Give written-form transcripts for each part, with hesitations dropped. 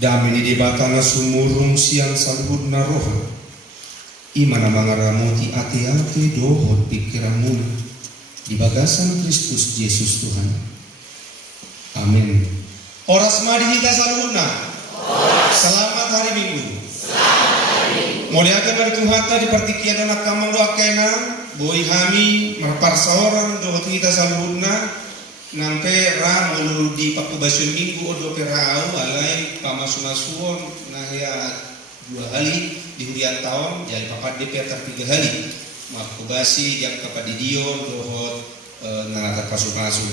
Damini di batana sumurung siang saluhud naroha. Imana mangaramuti ati-ati dohot pikiranmu di bagasan Kristus Yesus Tuhan. Amin. Horas madi kita saluhudna. Selamat hari Minggu. Muliakan dari Tuhan di pertikian anak kamang doa kena boi hami merpar seorang dohot kita saluhudna. Nampe ra mulu di pakubasun minggu odo perau alai pamasuna-suon nah ya 2 hari di huriat tahun jadi papat DPR 3 hari makubasi yang kapadidion dohot naratat pasu-pasu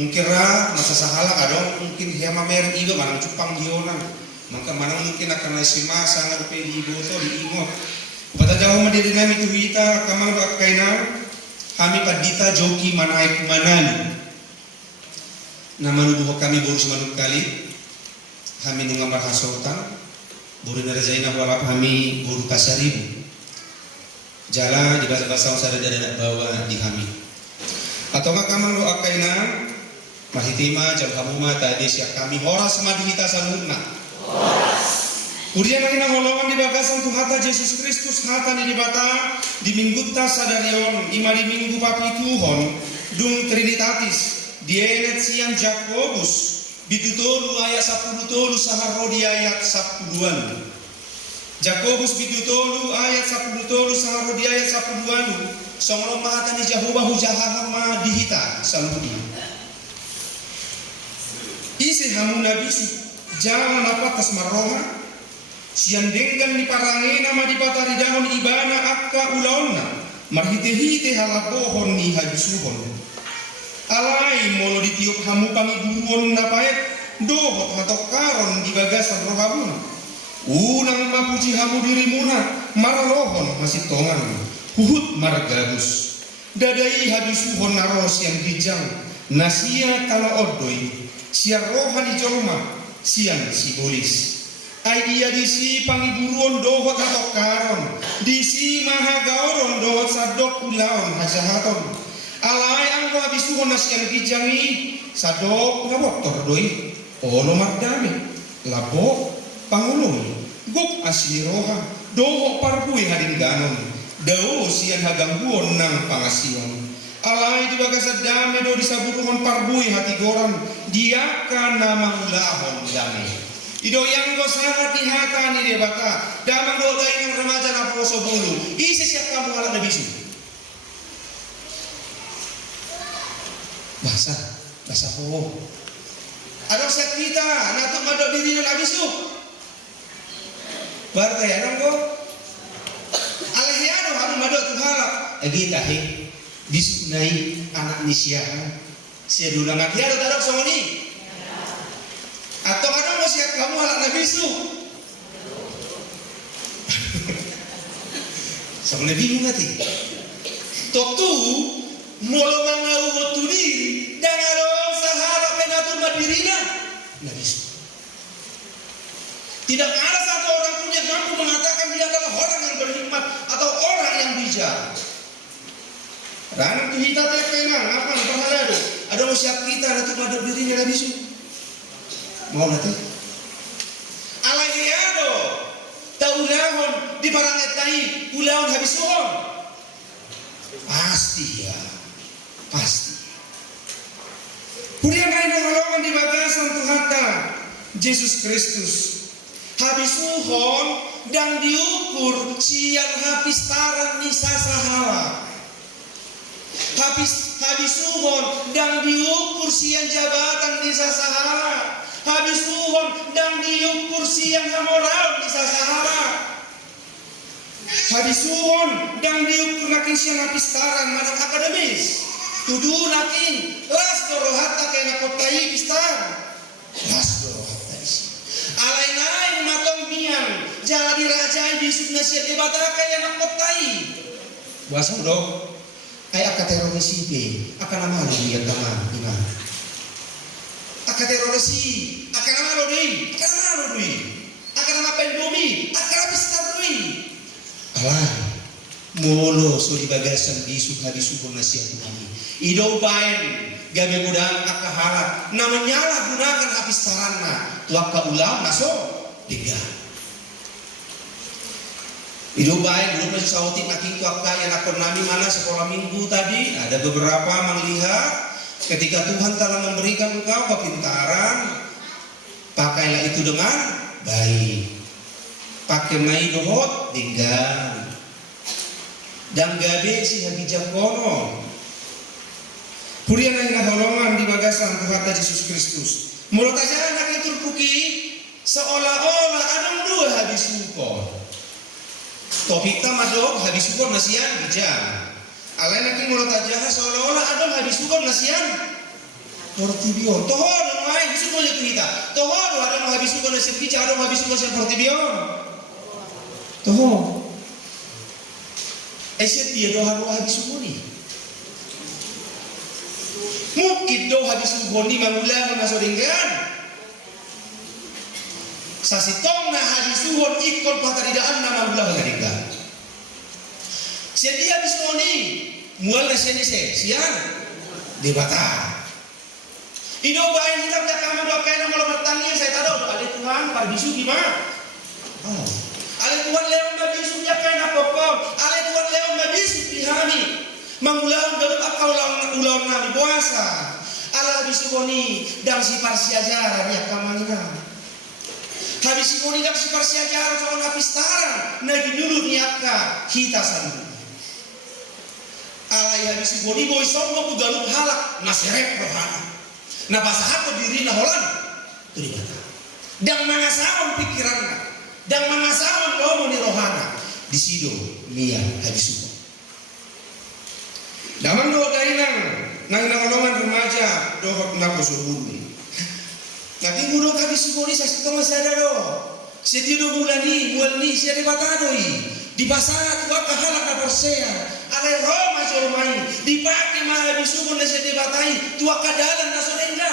mungkin ra masa sahala kadang mungkin hema mer igo manang cupang dionan maka manang mungkin akan nasi masa ngarupe di boto di imot pada jauh madiri nami tuhita kamang doa kaina kami padita joki manaik manani nama nuduh kami baru semanuk kali kami nungambar hasotan baru nara zainah warap kami baru kasaribu jalan di bahasa usara dari bawa di kami atau kamang doa kaina mahitima jam hamuma tadi siap kami horas madhita salunna Urian akhirnya holongan di bagasan Tuhata Yesus Kristus hata di bata di minggu tas sadarion ima di minggu papi Tuhon dung trinitatis Dienet siang Jakobus bidutolu ayat 10 saharo di ayat 10-an. Jakobus bidutolu ayat 10 saharo di ayat 10-an. Songlo mahatan di Jehovah hujahama dihita saludi. Isi hamu nabisu jangan apa tas maroha. Siang denggan di parange nama di patari dahon ibana akka ulauna. Marhite-hite halabohon ni habisuhon. Alai molo ditiup hamu pangiburuon napayet dohot atau karon di bagasan rohabuna unang mapuji hamu dirimuna maralohon masih tongan huhut margabus dadai habisuhon naros yang bijang nasia tala odoi siar rohani jolma siang sibolis ai dia disi pangiburuon dohot atau karon disi mahagaoron dohot sadok ulaon hajahaton alai anggo habisuhon nasiang kijangi sadok laboktor doi ono mardame labok panguloi guk asli roha doho parpui hadin ganon dao sian hagangguon nang pangasiwan alai di bagasad dame do disaburuhon parbui hati goran diaka nama ulahon dame ido yang go sangat dihata ni debaka damang do daing remaja na poso bulu isi siap kamu halak nabisu bahasa ho ada set kita natuk madok diri na abisu barta ya nanggo alahiano hamu madok tuhala agi tahi bisu nai anak nisyahan sia dulang akiado tadak songoni atau ada mau siap kamu halak nabisu songoni bingung nanti totu molo mangau hotu diri dan arong sahara penatur madirina nabisu. Tidak ada satu orang pun yang mampu mengatakan dia adalah orang yang berhikmat atau orang yang bijak. Ranang tu hita tepenang apa berhala do ada siap kita natu madok dirinya nabisu mau nanti alagiado taulahon di baranget tai ulahon habisuhon pasti ya pasti. Puriang kain halongan di bagasan Tuhata Yesus Kristus habisuhon dan diukur siang habis taran nisa sahala habisuhon dan diukur siang jabatan nisa sahala habisuhon dan diukur siang hamoral nisa sahala habisuhon dan diukur nakin siang habis taran manak akademis tudu nakin las dorohata kaya nakotai pistar las dorohata isi alai-alai matong miang jala dirajai bisuk nasihat debata kaya nakotai buasa dong ay akaterorisi be akan nama dia kama dimana akaterorisi akan nama doi akan nama pendomi akan pistar doi alai molo so di bagasan bisuk habisuhon nasihat kami idau bain gabe mudang akahala namanya lah gunakan habis taranna tuak ka ulam naso tiga. Hidup baik belum masih sautin naking kuak yang akon nami mana sekolah minggu tadi ada beberapa melihat ketika Tuhan telah memberikan engkau kepintaran, pakailah itu dengan baik. Pakai mai dohot tinggal dan gabe si habijak kono. Purian na holongan di bagasan Tuhan Yesus Kristus. Mulut aja anak itu puki seolah-olah adong dua habis syukur. Topik tamadok habis syukur nasian bijak. Alai nak mulut aja seolah-olah adong habis syukur nasian. Portibion. Toho adong mai bisu mo itu kita. Toho adong habis syukur nasian bijak adong habis syukur nasian portibion. Toho. Eset dia doa habis syukur ni. Mungkin do habis suboni mangulang masoringgan. Sasitong na habis subon ikon pataridaan na mangulang garinggan. Siya dia habis suboni mual na siya ni siyan di bata. Ido bayi kita kamu doa kaya na malam bertanya saya tahu ada Tuhan parbisu gimana? Ale Tuhan leon babisu dia kaya na pokok. Ale Tuhan leon babisu dihami. Mangulang dalam akal ulang nabi puasa ala bisukoni dan si parsiajaran ya kamalina habis sikoni dan si parsiajaran soal napistaran nagi dulu niaka kita sandu ala ya habis sikoni boy sombong ugaluk halak naserep rohana na basahat diri na holan tu dibata dan mangasawan pikiranna dan mangasawan lomo ni rohana di sido mia habis sikoni. Daman do dainang nang nakolongan remaja dohot nako surbuni. Naki guru kami sugoni sa sitong sada do. Setido mulani mulni sia de batadoi. Di pasar tua kahalak na persea. Alai Roma jormai dipake mah bisugon na sia de batai tua kadalan na sorengga.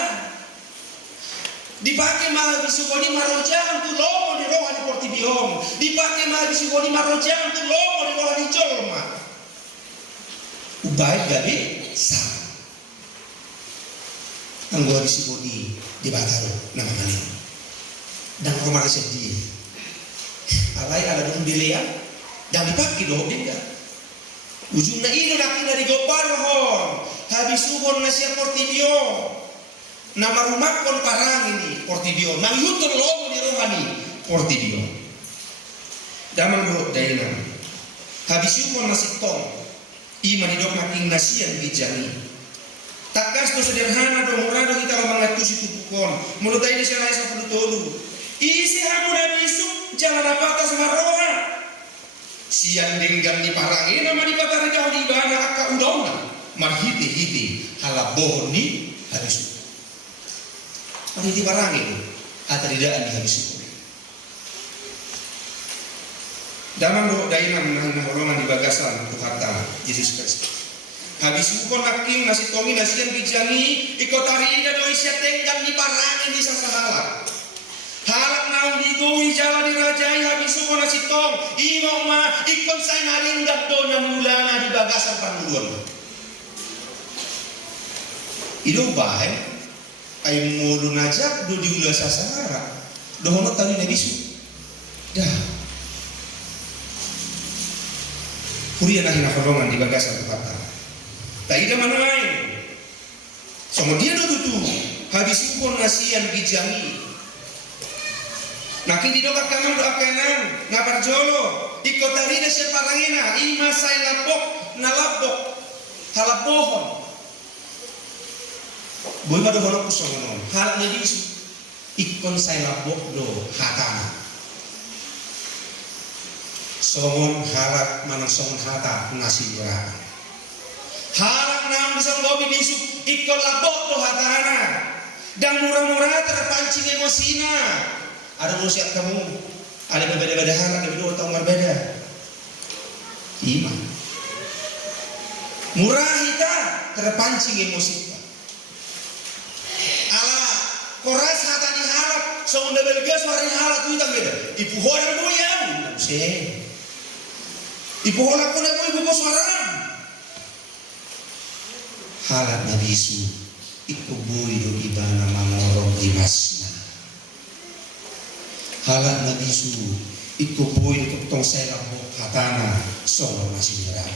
Dipake mah bisugoni marojang tu lomo di roha di portibiom. Dipake mah bisugoni marojang tu lomo di roha di jolma. Ubaik gabi sama. Anggo habis bodi di bataro nama manin. Dan rumah sedih. Alai ala dong dilea dan dipakai doh dia. Ujungnya ini laki dari gopar hon. Habis subon nasi portibio. Nama rumah kon parang ini portibio. Nang yutur lomo di rohani portibio. Daman do dainam. Habis subon nasi tong. Iman hidup makin nasian bijani. Takas to sederhana do murado kita mangatusi tupukon. Mulut ini saya sa pulutolu. Isi hamu dan isuk jangan apa atas maroha. Sian denggan di parangi nama di patari jauh di bana akka udona. Marhiti-hiti halaboh ni habis. Marhiti parangi atadidaan di habis. Daman do dainam nang holongan di bagasan Tuhan Yesus Kristus. Habis ukon naking nasi tongi nasian bijangi ikotari ida do isya tenggan di parangi di sasahala. Halak naung di goi jala dirajai habis ukon nasi tong imong ma ikon say naringgat do nyamulana di bagasan panuluan. Ido bae ay mulu najak do diulah sasara. Do hono tali nabisu. Dah. Kurian akhirnya kolongan di bagasan kata. Tak ada mana lain. Sama dia do tutu. Habis ukon nasian bijangi. Nakin di doa kangen doa kanan. Napar jolo. Ikotari na siya parangina. Ima say lapok na lapok. Halapohon. Boy madohonok kusangon. Halak na disu. Ikon say lapok do hatana. Songon halak manang songon hata nasi berapa. Halak nang bisa ngopi disuk ikon labok do hatana. Dan murah-murah terpancing emosina. Ada manusia kamu. Ada berbeda-beda halak yang berdua tahun berbeda. Iman. Murah kita terpancing emosi. Ala koras hata di halak. Songon double gas hari halak itu tak beda. Ibu orang boyan. Saya. Ibu holak ko na mo ibu suaraan. Halat na bisu ikubuy do iba na mangorong dimasna. Halat na bisu ikuboy ikutong saya labo hatana solo masih nyerah.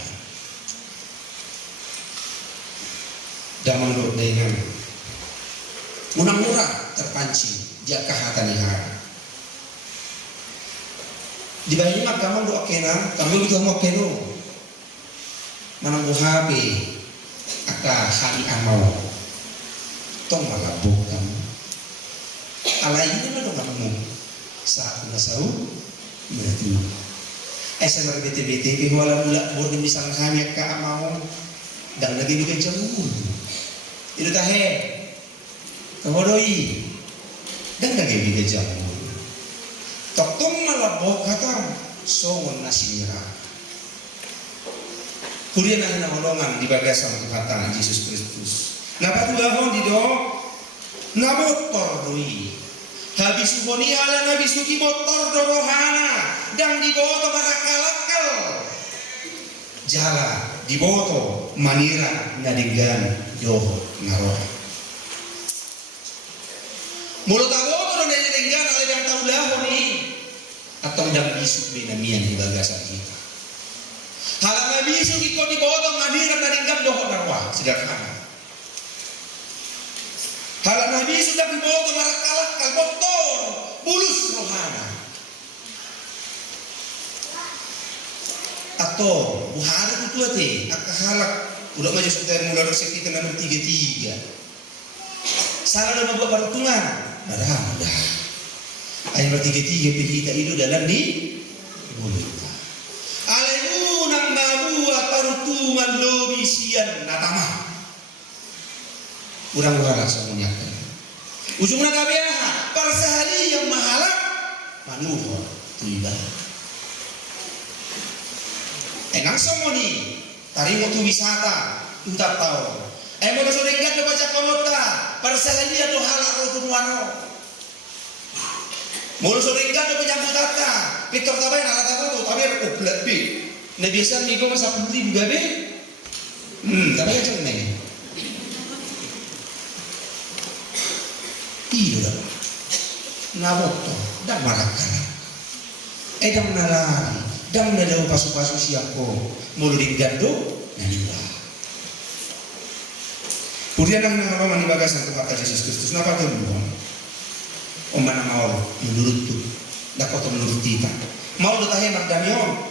Damang lo dengan murah-murah terpancing dia kahatan ihara. Di bayi mak kamu doa kena, kamu itu mau keno. Manang buhabe aka hari amau. Tong malabuk kamu. Alai ini mana kamu? Saat nasau berarti. SMR BT wala mula bor ni misang hanya ka amau dan lagi bikin jamu. Itu tahe. Kemodoi. Dan lagi bikin jamu. Tokong malabok kata songon nasira. Kuliah na holongan di bagasan Tuhan Yesus Kristus. Napa tuahon di do? Namotor doi. Habis sumoni ala nabi suki motor do rohana dan di boto marakalakal. Jala di boto manira nadinggan doho naroha. Mulut aboto do nadinggan ala yang tahu lahon ni. Atau dang bisuk binamian di bagasan kita. Halang bisuk ikut di bawah ngadiran dari gam dohon narwa sederhana. Halang bisuk di bawah marakalak kalbotor bulus rohana. Atau buhari itu ate akahalak udah maju sudah mulai resep kita nomor 33. Salah dalam buat perhitungan. Dah. Ayat 33 kita itu dalam di mulut. Alayu nang babu perhitungan lobisian natama. Kurang luar semuanya. Ujungnya kabiah persahali yang mahalak manuhor tiba. Enang semoni tari waktu wisata tak tahu. Mau sorengan do baca konota persahali atau halak rotunuano. Mulu sorengan do penyambut kata. Pikir tabai nak kata tu tapi ublet bi. Na biasa minggu masa putri juga be. Tapi aja ni. Iya, naboto dan marakana. Dam nalari, dam nadaw pasu-pasu siako, mululing gando, naniwa. Kemudian ang nangapaman ibagas ng kata Yesus Kristus, napatulungan. O manamaol, menurut tu, dapat menurut kita. Mau do tayo magdamion.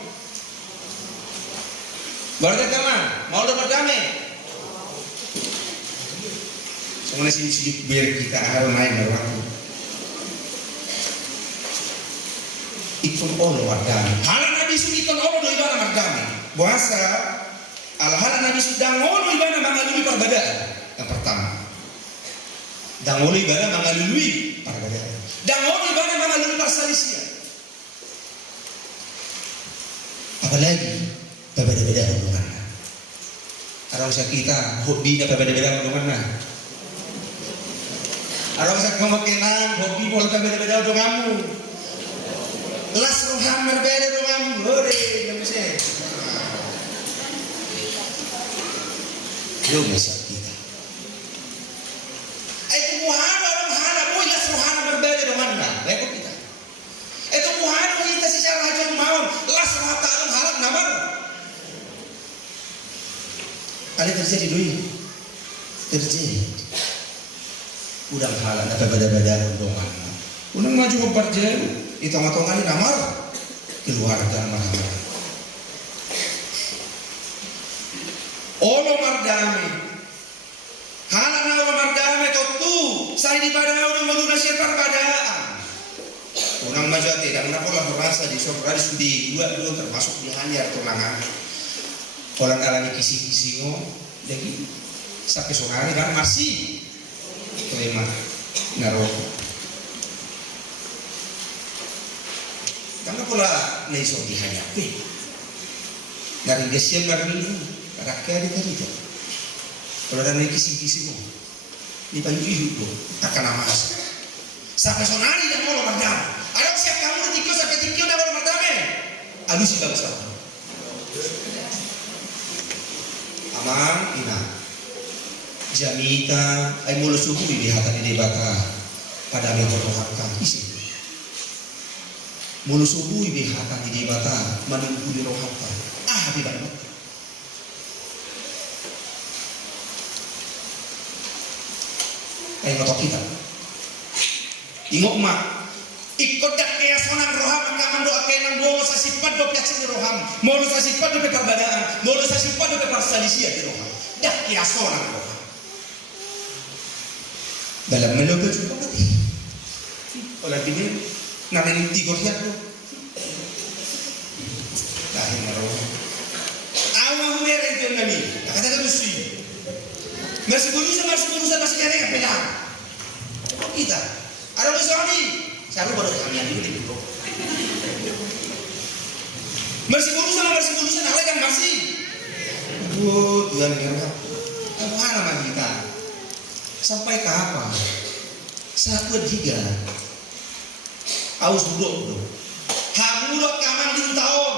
Barang kaman, mau do magdami. Semuanya sini biar kita harus main berlaku. Ikut Allah magdami. Halang nabi sudah ikut Allah do ibadah magdami. Puasa, alhalang nabi sudah ngono ibadah mangalului perbedaan. Yang pertama, dangono ibadah mangalului perbedaan. Dangono ibadah mangalului perselisihan. Apalagi berbeda-beda hubungannya. Ada usaha kita hobinya berbeda-beda hubungannya. Ada usaha kamu kenang hobi boleh berbeda-beda hubunganmu. Las roham berbeda hubunganmu. Hore, kamu sih. Yo masa kita. Itu muhana orang hana boy las rohana berbeda hubungannya. Repot kita. Itu muhana kita secara hajar mau las rohata orang halak namar. Ada terjadi doi. Terjadi. Udah halal ada beda-beda rombongan. Udah maju ke parjel, itu ngatongan ini namar keluarga marah. Olo mardame. Halal na olo mardame tu saya di padao di modu nasir perbedaan. Unang maju tidak menapola berasa di sopra di studi dua termasuk di hanyar tunangan. Orang alami kisi-kisi lagi sampai sore kan masih terima naruh. Karena pula naiso dihayapi. Dari gesiem dari rakyat itu tadi. Kalau ada kisi-kisi di pagi hidup akan amas. Sampai sonari dan mau merdam. Ada siap kamu tikio sampai tikio dan mau merdam. Alus sudah besar. Aman ina. Jamita ay mulu suku di hatan ini bata pada metode hakka isi. mulu subuh ibi hata di bata menunggu di rohata di banget. Kayak ngotok kita. Ingok mak ikut dak kaya sonang roham kaman doa kaya nang bomo sa sifat do piacin roham molo sa sifat do perbadaan molo sa sifat do persalisia di roham dak kaya sonang roham dalam meloga juga mati olah bini narin tigor hiat lo dahil na roham awang mera itu nami nakataga gusti masih bunusan masih kaya pelang kita ada besoni saru baru kami dulu di bro. Masih bulusan apa yang masih? Tuhan merah. Apa nama kita? Sampai kapan? Satu tiga. Aus duduk. Hamu dok kamang di tahun.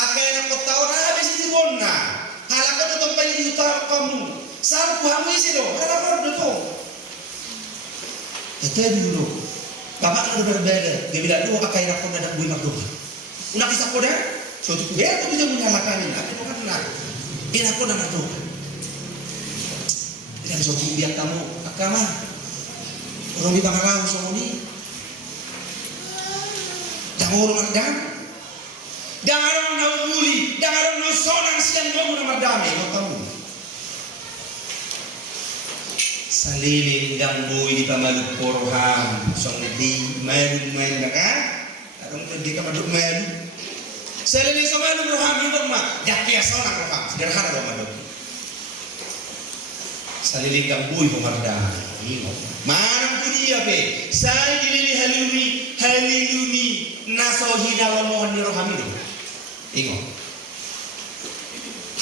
Akai nak tahun habis itu bona. Halakkan tu tempat di tahun kamu. Saru hamu isi do. Halakkan duduk. Kita dulu. Bapak kan udah berbeda, dia bilang doa akai nak kau nak buat doa. Unak kisah kau dah, suatu tu dia tu bisa menyalakan ini. Tapi bukan nak, dia nak kau nak doa. Dia suatu biar kamu akama, orang di bangkalau semua ni, jangan orang merdam, jangan orang nak muli, jangan orang nak sonang siang kamu nak merdam, kamu. Saliling dan boy di pamaluk poroham song di main kan arong di kamaduk main saliling sama lu roham itu mah jakya sonang roham sederhana dong madok saliling dan boy pemarda ini mana pun dia pe saya dilili haliluni nasohi dalam mohon roham itu ingat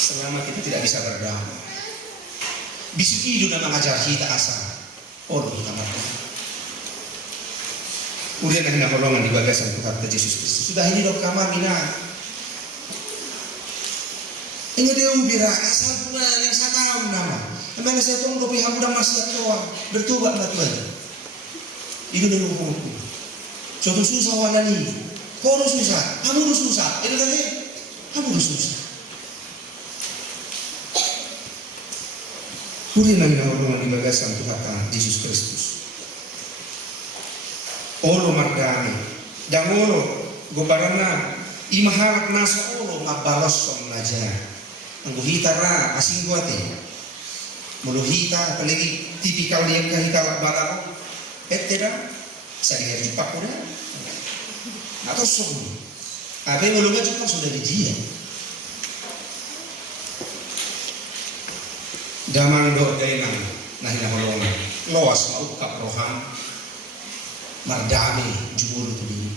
selama kita tidak bisa berdamai bisuki itu nama mengajar kita asal Allah kita mampu. Kemudian nak golongan di bagasan Tuhan Yesus Kristus sudah ini dok kama mina. Ini dia ubira asal bulan yang sakam nama. Emang saya tunggu dopi hamudang masih tua bertobat Tuhan. Itu dulu hukum. Suatu susah walani. Kau susah, kamu susah. Itu tadi kamu susah. Kemudian lagi orang di bagasan Tuhan Yesus Kristus. Olo mardani, dan olo gobarana imahalak nasa olo mabalos som naja. Ang guhita ra asing guate. Muluhita palagi tipikal dia kahita balako. Etera sa dia cepat pun. Atau som. Apa mulunga cepat sudah dia. Damang do dainang nahina holongan loas maukap roham mardami jumuru tu dulu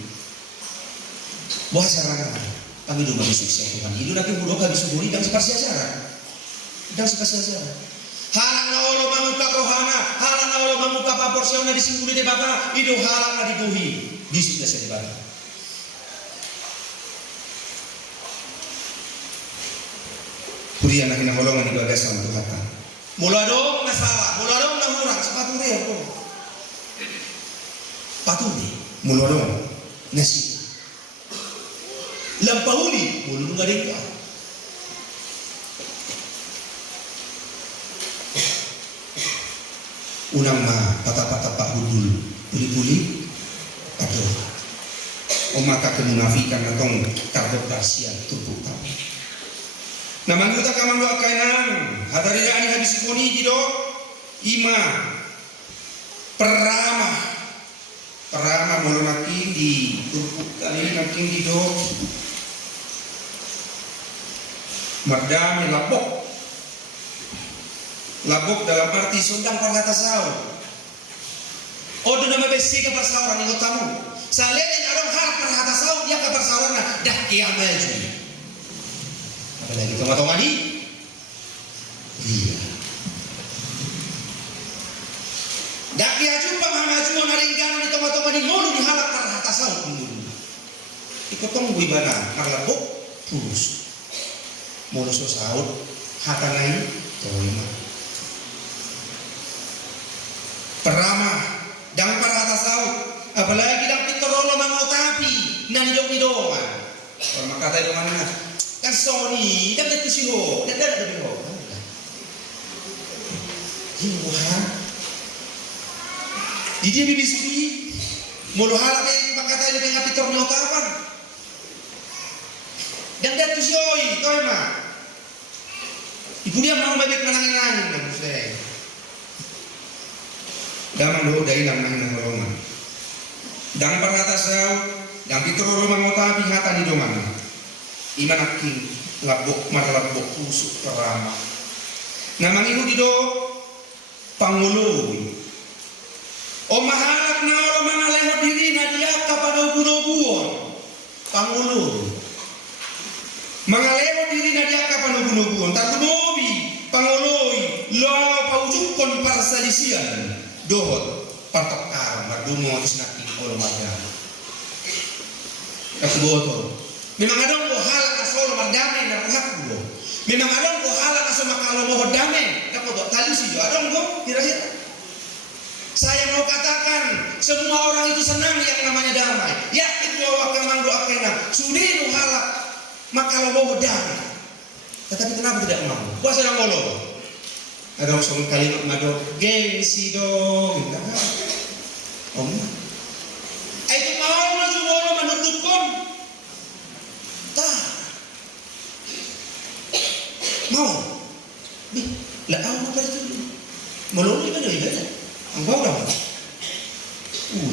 bahasa rana kami do bagi sukses Tuhan itu nanti budak kami suburi dan seperti acara halang na olo mangukap rohana halang na olo mangukap aporsiona di singguli de bata itu halang na dibuhi di sudah saya bata kurian nahina holongan di bagasan Tuhan mula dong masalah, mula dong na murang sepatu dia ko. Patu ni, mula dong nasi. Lampauli, mula dong garing ka. Unang patah-patah pak hudul, puli-puli, aduh. Maka kemunafikan atong karbotasian tubuh kami. Naman kita kamang doa kainan hadari ani hadis kuni di do ima perama mulu naking di turpuk kali naking di do mardami labok dalam arti sundang pangatasau odo nama besi ke persauran ingot kamu salen yang arong hal pangatasau dia ke persauran dah kiamaju apalagi tomat-tomat ini iya daki ajumpa mamaju naringgan ni tomat-tomat ini mau dihalak para hatasau dulu ikut tong ibana marlabok purus mulu saud hatanai toima perama dan para hatasau Apalagi dang pitorolo mangotapi nan idong-idongan. Kalau makata idongan na kan sorry, dan itu sih ho, dan ada ho. Himuhan. Di dia bibisui, mulu halak yang makata idong yang pitor mangotapan. Dan itu sih oi, kau mah. Ibu dia mau bebek menangin-nangin dan saya. Daman do dai nang nang rolongan. Dang parata saw, dang pitro rolongan ngotapi hata di doman. Iman aking labok marlabok kusuk perama. Namang ibu di do pangulo. O mahalak na orang lehot diri na dia kapada buno-buon. Pangulo. Mangalewat diri na dia kapada buno-buon. Tagunobi panguloi lo paujukon parsalisian. Dohot patok karam mardumo tis nating olo margama. Kakuboto. Memang adong ko halak asolo mardame na kuhakulo. Memang adong ko halak aso makalo mo dame. Kakuboto tali siyo adong ko hira-hira. Saya mau katakan semua orang itu senang yang namanya damai. Yakin bahwa kamando akena sudi nu halak makalo mo damai. Tetapi kenapa tidak mau? Puasa yang olo. Ada orang kalimat mado gengsi dong, om. Itu mau langsung orang menutupkan, tak mau. Lah awak berarti melalui mana ibadah? Engkau dah,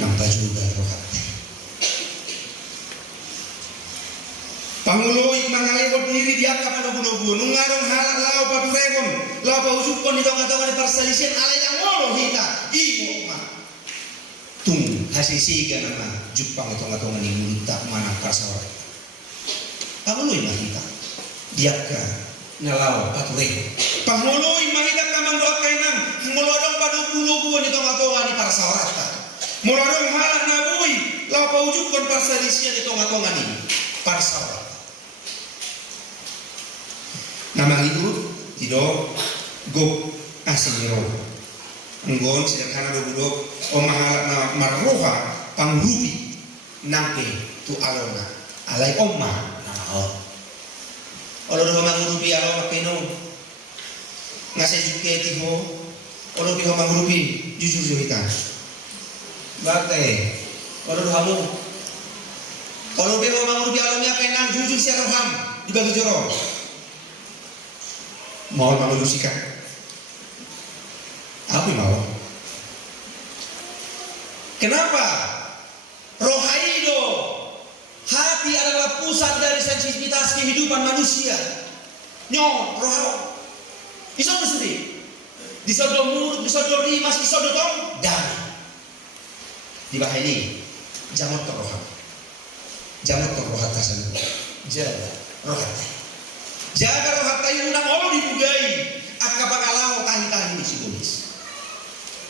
nampak juga rohat. Panguloi mangalewat diri dia kapan obu-obu nungarong halak lau paduregon lau pausukon di tongkat-tongkat di parsalisian alay yang ngolo hita imo ma tung hasisiga nama jupang di tongkat-tongkat di mulut tak mana parsawar panguloi mahita dia ka nalau paduregon panguloi mahita kamang doa kainang mulodong padubu-lubu di tongkat-tongkat di parsawar mulodong halak nabui lau pausukon parsalisian di tongkat-tongkat di parsawar. Nama itu tidak gop asiniro. Enggon sederhana do budok o mahal marroha pangrupi nangke tu alona. Alai omma nao. Olo do mangrupi alona peno. Ngase juke tiho. Olo do mangrupi jujur kita. Bate. Olo do hamu. Olo do mangrupi alona kenang jujur sia roham dibagi joro. Mau malusikan apa mau? Kenapa? Rohaido hati adalah pusat dari sensitivitas kehidupan manusia. Nyo roh isodo sendiri disodo mulut disodo rimas disodo tong dan di bahaya ini jamot rohat tasan jaga rohat. Jaga rohat tayo unang olo dibugay at kapag alaw tahi-tahi ni sigulis.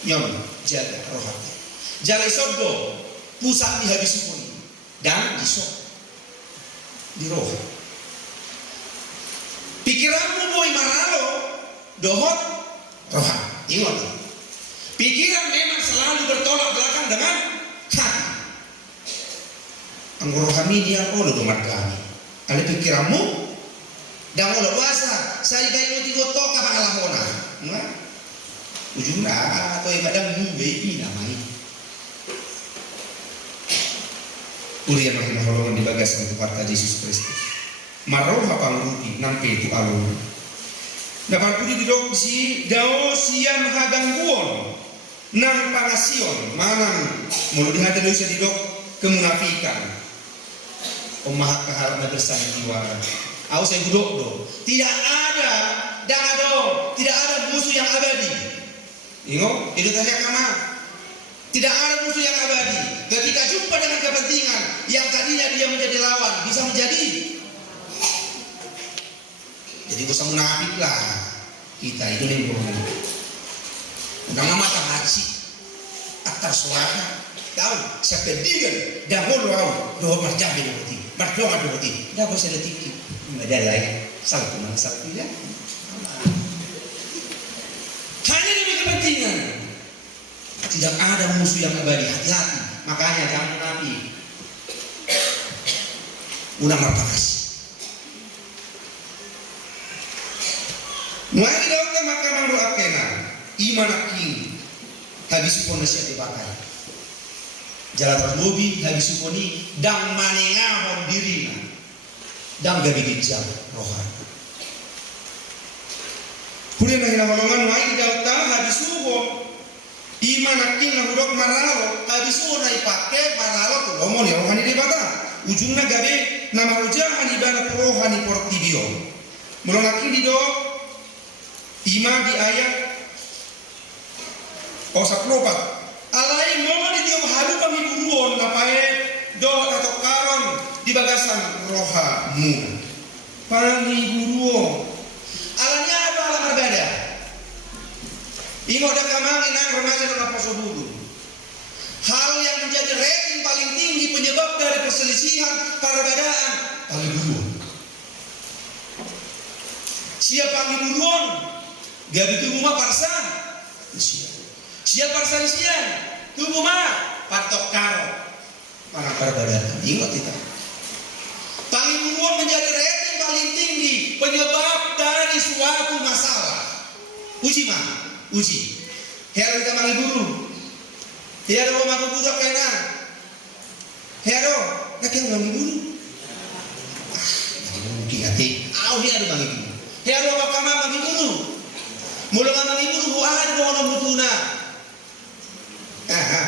Yon, jaga rohat tayo. Jaga isodo, pusat di habis pun dan disok di rohat. Pikiranmu boy maralo, dohot rohat. Ingat, pikiran memang selalu bertolak belakang dengan hati. Ang rohani dia olo domar kami. Ale pikiranmu dan kalau puasa, saya baik mau tidur toka pangalahona, ujung dah atau ibadah baby namanya. Urian makin holongan di bagas untuk parta Yesus Kristus. Maroh apa ngurupi nampe itu alun. Dapat pudi didok si dao sian hagangguon nang pangasion manang mulut di hati dosa didok kemunafikan. Omah keharap bersama jiwa. Aku saya duduk do. Tidak ada musuh yang abadi. Ingat, itu tanya kama. Tidak ada musuh yang abadi. Ketika jumpa dengan kepentingan yang tadinya dia menjadi lawan, bisa menjadi. Jadi usah munafik lah. Kita itu nih bro. Udah mata ngaji. Aktar suara. Tahu, sepedigan dahulu doa macam ini. Berdoa doa. Dah bisa detik. Ada lain, saltu ya. Hanya demi kepentingan. Tidak ada musuh yang abadi. Hati-hati. makanya jangan munafik. Unang marpakas. Mulai daw ka makamang akena, iman aking habis pun siya dipakai. Jalan terlobi habis puni dang manengahon dirina, dang gabi bijak rohani. Kemudian hinaholongan mulai daw ta habis pun iman aking nahurok maralo, habis pun naipake maralo tu lomon ya rohani dibata. Ujungnya gabe nama ujahan ibadah rohani portibio. Mulai di do ima di ayat saplopat alai momo di tiap hadu pamiburuon napae do atau karon di bagasan rohamu pamiburuon alanya apa alam berbeda ingo da kamangin ang remaja dan aposo bulu hal yang menjadi rating paling tinggi penyebab dari perselisihan perbedaan pamiburuon siapa pamiburuon gabi tubuh mah parsa, siap parsa siang, tubuh mah patok karo, mana perbedaan? Ingat kita. Panggilan menjadi rating paling tinggi penyebab dari suatu masalah. Uji mah, uji. Hero kita mangi guru, hero mau budak kanan, hero nak yang mangi guru. Mungkin hati, hero mangi guru, hero makamah mangi guru. Mula nga mangiburu buahan mo ng mutuna.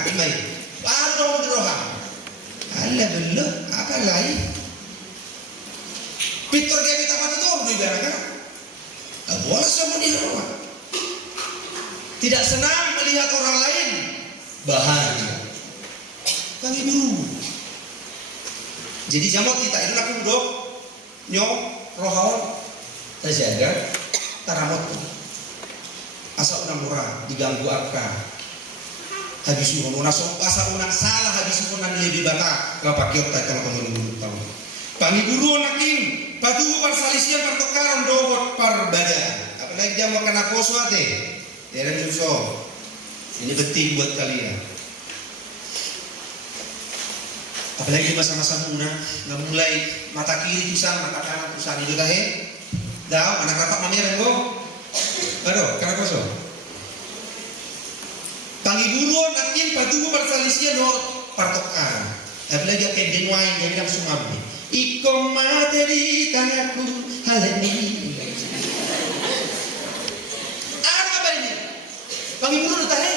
Imay. Paano mo dirohan? Ala bello, apa lain? Pitor kaya kita patutup di gara kan? Boleh sama dirohan. Tidak senang melihat orang lain bahagia. Mangiburu. Jadi jamot kita itu nak duduk nyok rohawan terjaga taramot asa unang murah diganggu apa habis unang asa unang salah habis unang lebih bata kapakiot tay kalau pengen tahu pangiburu nakin patu parsalisian pertukaran dogot perbedaan apalagi dia mau kena poso ate ya suso ini penting buat kalian apalagi di masa-masa muda nggak mulai mata kiri tusan mata kanan tusan itu dah dah anak rapat mamir go aduh, kenapa so? Pangiburu nakin patubu persalisian do partokan. Apalagi akan denwai yang bilang sumabi. Iko materi tanyaku hal ini. Apa ini? Pangiburu tahe.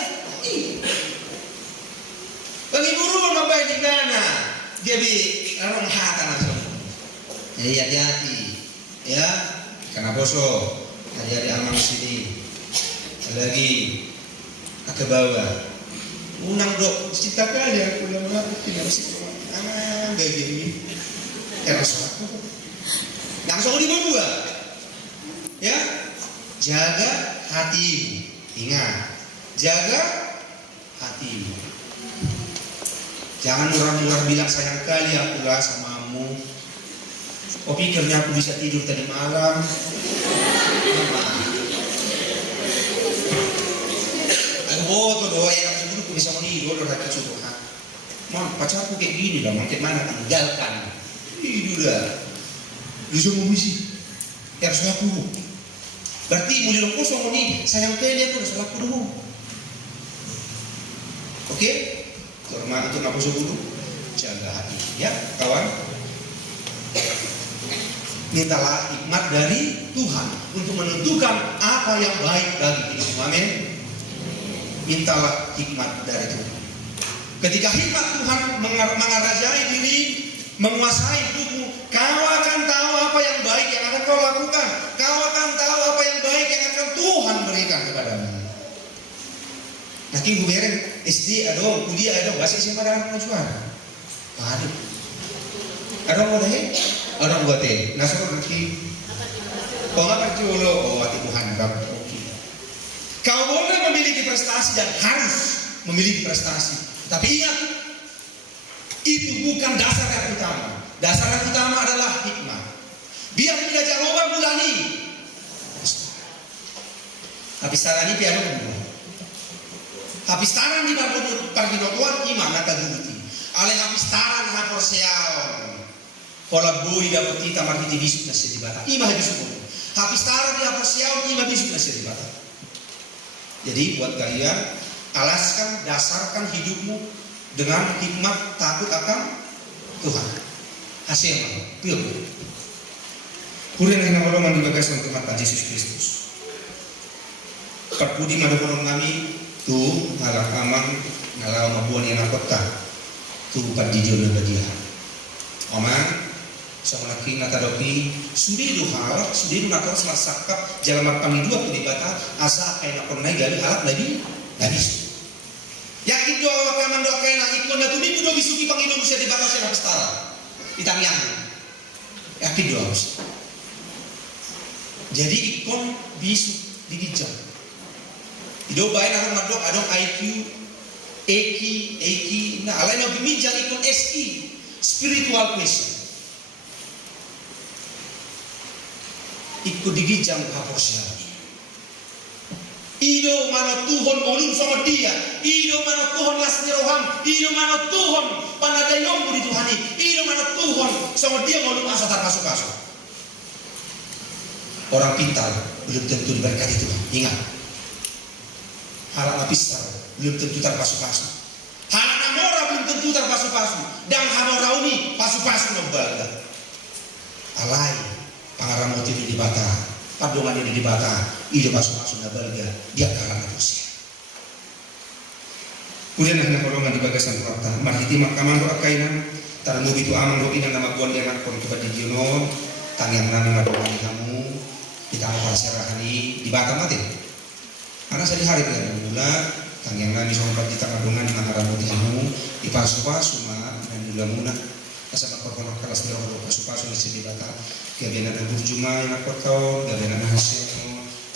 Pangiburu mabai di mana? Dia bi orang hata langsung. Jadi hati-hati, ya. Kenapa so? Hari-hari amal sini lagi ke bawah unang dok cita kali aku lama tidak mesti baby terus aku langsung di bawah ya jaga hatimu ingat jaga hatimu jangan murah-murah bilang sayang kali aku lah samamu pikirnya aku bisa tidur tadi malam. Boto doa yang sebelum bisa menidur udah kacau Tuhan. Mam, pacarku kayak gini lah, makin mana tinggalkan. Itu dah. Lu semua misi. Harus laku. Berarti mulai lo kosong ni sayang kali aku harus laku dulu. Oke? Terima untuk ngapuso dulu. Jaga hati, ya kawan. Mintalah hikmat dari Tuhan untuk menentukan apa yang baik bagi kita. Amin. Mintalah hikmat dari Tuhan. Ketika hikmat Tuhan mengarajai diri, menguasai hidupmu, kau akan tahu apa yang baik yang akan kau lakukan. Kau akan tahu apa yang baik yang akan Tuhan berikan kepadamu. Nakin gue beren SD ada, kuliah ada, bahasa SMA ada pengajuan. Aduh. Ada mau deh? Ada buat teh. Nasor nanti. Kau nggak percaya lo? Oh, hati Tuhan kamu. Kau boleh memiliki prestasi dan harus memiliki prestasi. Tapi ingat, itu bukan dasar yang utama. Dasar yang utama adalah hikmah. Biar tidak jawaban mulani. Tapi saran ini piano kedua. Hapistaran di parginotuan ima nakaguti. Ale hapistaran na porseaon. Kola boy dapat kita margiti bisuk na sedibata. Ima bisuk mo. Hapistaran di porseaon ima bisuk na sedibata. Jadi buat kalian alaskan, dasarkan hidupmu dengan hikmat takut akan Tuhan. Hasil piu. Kuliah yang nama di bagas Tuhan Yesus Kristus. Perpudi madahulong kami tu ngalah amang ngalah mabuan yang nakota tu padidio na badia. Omang sa malaking natadopi sudi duharat sudi nakot masakap jalan pangidua pinibata asa kay nakonay gali alat nabi nabis. Yakin doa kaman doa kay na ikon na tuni budo bisuki pangido siya di bata siya napistara. Itangyang. Yakin doa. Jadi ikon bisu digijang. Ido baik nak madok adong IQ, Eki, nah alai na bimijang ikon SI, spiritual question. Ikut digijang hapor siya. Ido mana Tuhan molun sama dia, ido mana Tuhan lasni roham, ido mana Tuhan panadayong budi Tuhani, ido mana Tuhan sama dia molun asa terpasuk-pasuk. Orang pintar belum tentu diberkati Tuhan. Ingat. Halang apisar belum tentu terpasu-pasu. Halang amora belum tentu terpasu-pasu. Dan hamora ini pasu-pasu nobal. Alai pangaramoti di bata, padongan ini di bata, ide pasu-pasu nobal dia kalah atusnya. Kemudian hendak golongan di bagasan kota. Marhiti makaman doa kainan. Tarnu itu amang doa inang nama buan yang akon tuh di diono. Tangyang nami madongan kamu. Kita mau serahani di bata mati. Karena saya di hari dari mula tangyang nami sobat kita madongan mangara putih kamu di pasu-pasu mah dan mula muna asa perkono kelas dia pasu-pasu di bata. Kebianan ada burjuma yang aku tahu, kebianan ada hasil,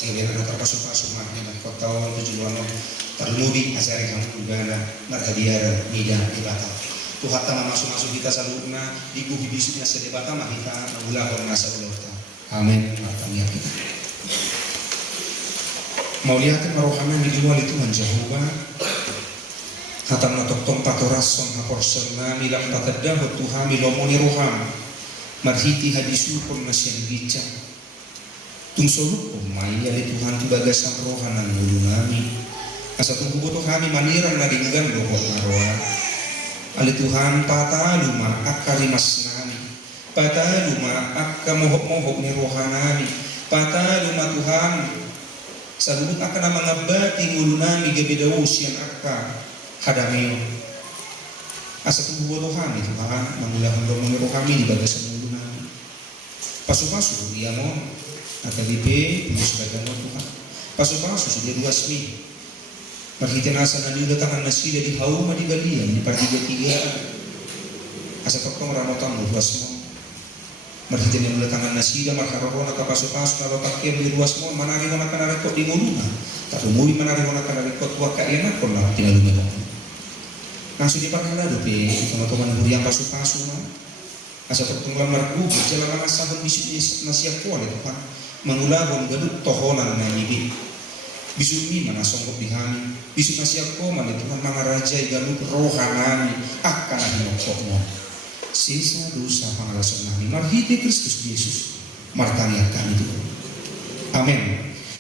kebianan ada pasu-pasu mah yang aku tahu tujuan terlebih asari kamu juga ada marhadiar mida di bata. Tuhan tama masuk-masuk kita saluna di buhi bisuknya sedebata mah kita mengulah orang nasa ulah. Amin. Matanya kita. Mau lihatin marohaman di luar itu menjauhkan. Hatam natok tong patorason hapor serna milang patadah Tuhan milomoni roham. Marhiti hadisupon nasyan bicang. Tungsoluk umay ali Tuhan tu bagasan rohanan mulunami. Asa tunggu boto kami maniran na dinggan lohot naroa. Ali Tuhan pataluma akarimas nami. Pataluma akamohok-mohok ni rohanami. Pataluma Tuhan salubut akan mangabati mulunami gabidaus yang akka hadameo. Asa tunggu boto kami Tuhan mangulahon romong rohami di bagasan mulunami. Pasu-pasu dia mo nakalipe pinusbagan mo Tuhan. Pasu-pasu sudah 2 Perhitian asa na nilatangan na sila di hauma di galian di partiga-tiga asa tokong ramotan mo luas mo. Perhitian yang nilatangan na sila marharoro na kapaso-paso na lotakyan di luas mo manari mo na kanarekot di muluna tatumuwi manari mo na kanarekot waka enak ko na tinalungan mo. Naso di pagkalado pe ito huriang paso-paso na asa tokong lamarku jalan asahon bisip na siya po ito pa mangulagon galut tohonan na nyibit. Bisuk ni mana songkok di kami, bisuk nasiap ko man Tuhan mga raja galut rohanani akan hinokok mo. Sisa dosa pangalasan namin marhiti Kristus Yesus martanian kami Tuhan. Amin.